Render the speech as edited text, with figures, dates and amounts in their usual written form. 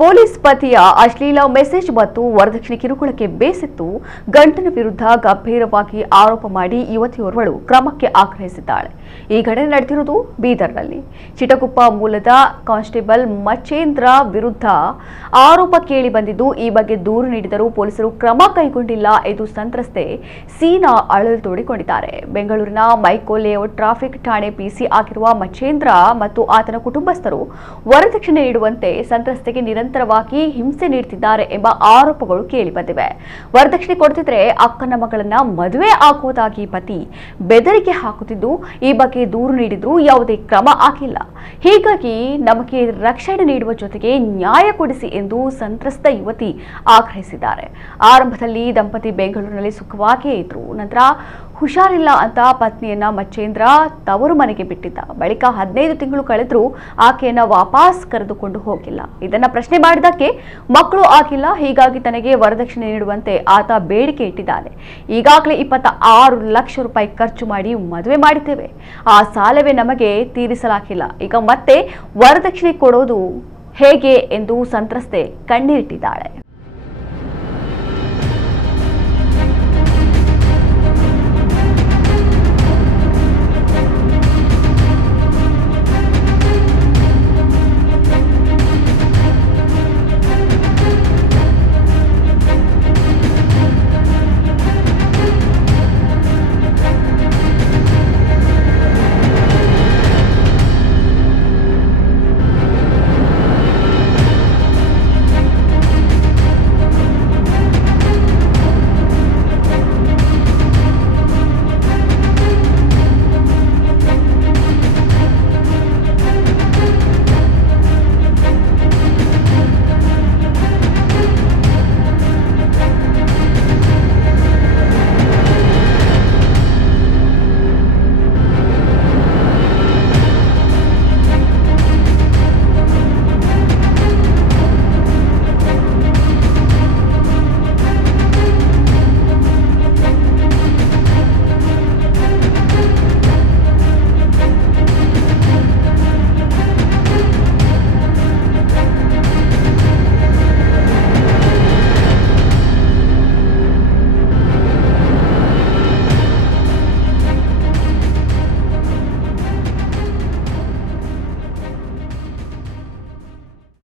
Police ಪತಿಯ ಅಶ್ಲೀಲ message ಮತ್ತು ವರದಕ್ಷಿಣೆ ಕಿರುಕುಳಕ್ಕೆ ಬೇಸತ್ತು ಗಂಡನ ವಿರುದ್ಧ ಗಂಭೀರವಾಗಿ ಆರೋಪ ಮಾಡಿ ಯುವತಿಯೋರ್ವಳು ಕ್ರಮಕ್ಕೆ ಆಗ್ರಹಿಸಿದ್ದಾಳೆ. ಈ ಘಟನೆ ನಡೆದಿರುವುದು ಬೀದರ್ನಲ್ಲಿ. ಚಿಟಗುಪ್ಪ ಮೂಲದ ಕಾನ್ಸ್ಟೇಬಲ್ ಮಚೇಂದ್ರ ವಿರುದ್ಧ ಆರೋಪ ಕೇಳಿ ಬಂದಿದ್ದು, ಈ ಬಗ್ಗೆ ದೂರು ನೀಡಿದರೂ ಪೊಲೀಸರು ಕ್ರಮ ಕೈಗೊಂಡಿಲ್ಲ ಎಂದು ಸಂತ್ರಸ್ತೆ ಸೀನಾ ಅಳಲು ತೋಡಿಕೊಂಡಿದ್ದಾರೆ. ಬೆಂಗಳೂರಿನ ಮೈಕೋ ಲೇಔಟ್ ಟ್ರಾಫಿಕ್ ಠಾಣೆ ಪಿಸಿ ಆಗಿರುವ ಮಚೇಂದ್ರ ಮತ್ತು ಆತನ ಕುಟುಂಬಸ್ಥರು ವರದಕ್ಷಿಣೆ ನೀಡುವಂತೆ ಸಂತ್ರಸ್ತೆಗೆ ನಿರಂತರವಾಗಿ ಹಿಂಸೆ ನೀಡುತ್ತಿದ್ದಾರೆ ಎಂಬ ಆರೋಪಗಳು ಕೇಳಿಬಂದಿವೆ. ವರದಕ್ಷಿಣೆ ಕೊಡುತ್ತಿದ್ರೆ ಅಕ್ಕನ ಮಗಳನ್ನ ಮದುವೆ ಆಗುವುದಾಗಿ ಪತಿ ಬೆದರಿಕೆ ಹಾಕುತ್ತಿದ್ದು, ಈ ಬಗ್ಗೆ ದೂರು ನೀಡಿದ್ರೂ ಯಾವುದೇ ಕ್ರಮ ಆಗಿಲ್ಲ. ಹೀಗಾಗಿ ನಮಗೆ ರಕ್ಷಣೆ ನೀಡುವ ಜೊತೆಗೆ ನ್ಯಾಯ ಕೊಡಿಸಿ ಎಂದು ಸಂತ್ರಸ್ತ ಯುವತಿ ಆಗ್ರಹಿಸಿದ್ದಾರೆ. ಆರಂಭದಲ್ಲಿ ದಂಪತಿ ಬೆಂಗಳೂರಿನಲ್ಲಿ ಸುಖವಾಗಿಯೇ ಇದ್ರು. ನಂತರ ಹುಷಾರಿಲ್ಲ ಅಂತ ಪತ್ನಿಯನ್ನ ಮಚೇಂದ್ರ ತವರು ಮನೆಗೆ ಬಿಟ್ಟಿದ್ದ. ಬಳಿಕ 15 ತಿಂಗಳು ಕಳೆದ್ರೂ ಆಕೆಯನ್ನ ವಾಪಸ್ ಕರೆದುಕೊಂಡು ಹೋಗಿಲ್ಲ. ಇದನ್ನ ಪ್ರಶ್ನೆ ಮಾಡಿದಕ್ಕೆ ಮಕ್ಕಳು ಆಗಿಲ್ಲ, ಹೀಗಾಗಿ ತನಗೆ ವರದಕ್ಷಿಣೆ ನೀಡುವಂತೆ ಆತ ಬೇಡಿಕೆ ಇಟ್ಟಿದ್ದಾನೆ. ಈಗಾಗಲೇ 26 ಲಕ್ಷ ರೂಪಾಯಿ ಖರ್ಚು ಮಾಡಿ ಮದುವೆ ಮಾಡಿದ್ದೇವೆ, ಆ ಸಾಲವೇ ನಮಗೆ ತೀರಿಸಲಾಗಿಲ್ಲ. ಈಗ ಮತ್ತೆ ವರದಕ್ಷಿಣೆ ಕೊಡೋದು ಹೇಗೆ ಎಂದು ಸಂತ್ರಸ್ತೆ ಕಣ್ಣೀರಿಟ್ಟಿದ್ದಾಳೆ.